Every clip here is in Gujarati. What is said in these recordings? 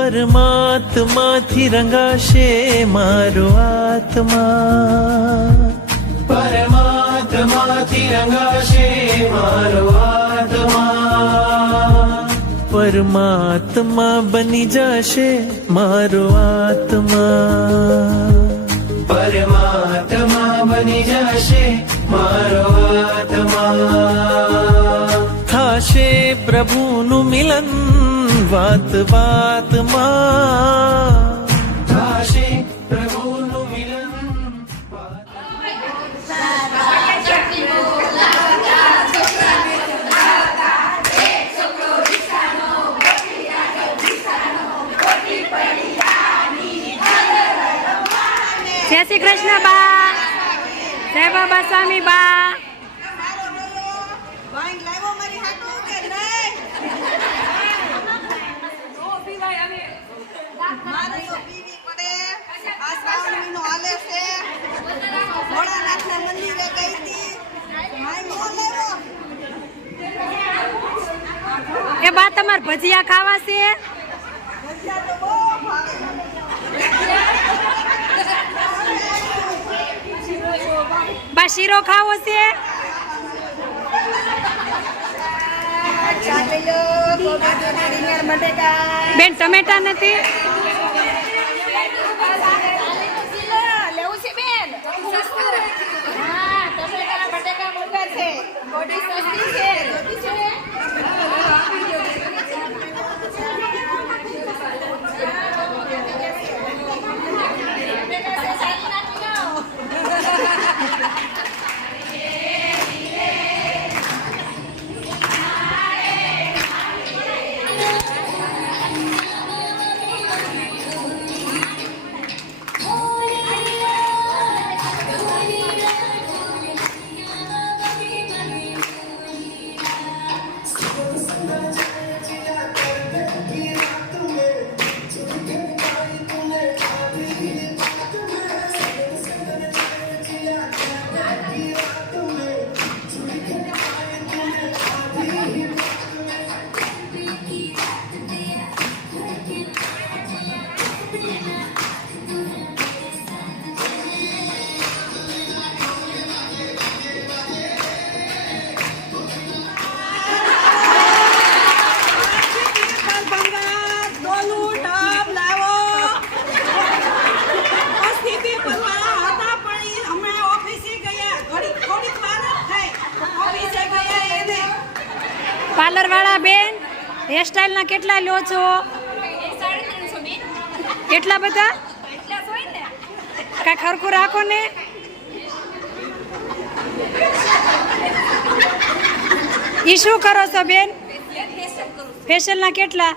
પરમાત્માથી રંગાશે મારો આત્મા, પરમાત્માથી રંગાશે મારો આત્મા, પરમાત્મા બની જશે મારો આત્મા, પરમાત્મા બની જશે મારો આત્મા, થાશે પ્રભુનું મિલન વાત વાતમાં, થાશે પ્રભુનું મિલન જય શ્રી કૃષ્ણ બા, જય બાબા સ્વામી બા. એ બા તમારે ભજીયા ખાવા છે? બા શીરો ખાવો છે? બેન ટમેટા નથી? પાર્લર વાળા બેન હેરસ્ટાઈલ ના કેટલા લો છો? કેટલા બધા? કઈ ખરખું રાખો ને. ઈ શું કરો છો બેન? ફેશિયલ ના કેટલા?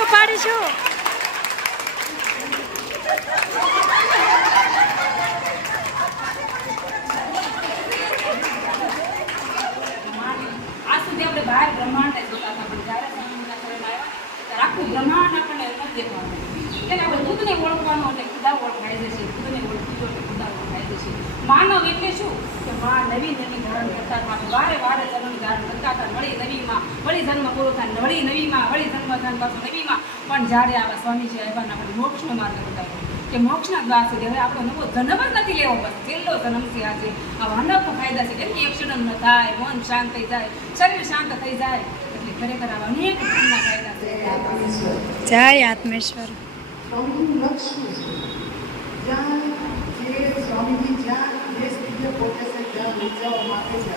તાળીઓ પાડીશું. આ સુધી આપણે બહાર બ્રહ્માંડ જોતા હતા, પણ જ્યારે સ્વામીના શરણમાં આવ્યા ત્યારે આખું બ્રહ્માંડ આપણને નથી દેખાવાનું. એટલે આપણે ખુદને ઓળખવાનું એટલે ખુદા ઓળખાઈ જશે, ખુદને ઓળખીશું એટલે ખુદા ઓળખાઈ જશે. માનવ એટલે શું કે માં નવી નવી ધારણ કરતા હતા, વારે વારે જન્મ ધારણ કરતા હતા, વળી નવીમાં વળી જન્મ પૂરો થાય, વળી નવીમાં વળી જન્મ ધારણ પાછું નવીમાં. પણ જ્યારે આવા સ્વામીજી આવ્યા આપણે મોક્ષનો માર્ગ બતાવ્યો કે મોક્ષના દ્વાર સુધી હવે આપણો નવો જન્મ જ નથી લેવો, બસ છેલ્લો જન્મ છે આજે. આવા અનેક ફાયદા છે કે એક્સિડન્ટ ન થાય, મન શાંત થઈ જાય, શરીર શાંત થઈ જાય, એટલે ખરેખર આવા અનેક ધર્મના ફાયદા છે. જય આત્મેશ્વર. સ્વામીજીનું લક્ષ્ય શું છે? જ્યાં જે સ્વામીજી જ્યાં જે સ્થિતિએ પહોંચે છે, જ્યાં લઈ જવા માંગે છે,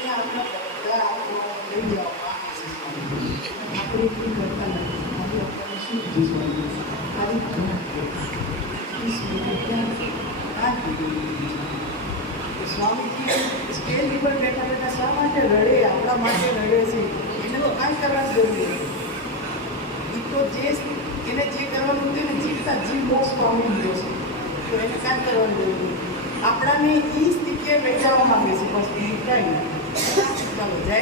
ત્યાં આપણા બધા આપણો લઈ જવા માંગે છે સ્વામીજી. આપણે એટલું કરતા નથી. આપણે આપણને શું કીધું સ્વામી? આવી ઘણા સ્વામીજી સ્ટેજ ઉપર બેઠા બેઠા શા માટે રડે? આપણા માટે રડે છે. એને તો કાંઈ કરવા જરૂરી નથી. તો જે એને જે કરવાનું હતું ને જીવતા જીવ મોક્ષ પામી ગયો છે, તો એને કાંઈ કરવાનું જરૂર નથી. આપણાને એ સ્થિતિએ લઈ જવા માંગે છે, બસ બીજું કાંઈ નહીં. ચાલો, જય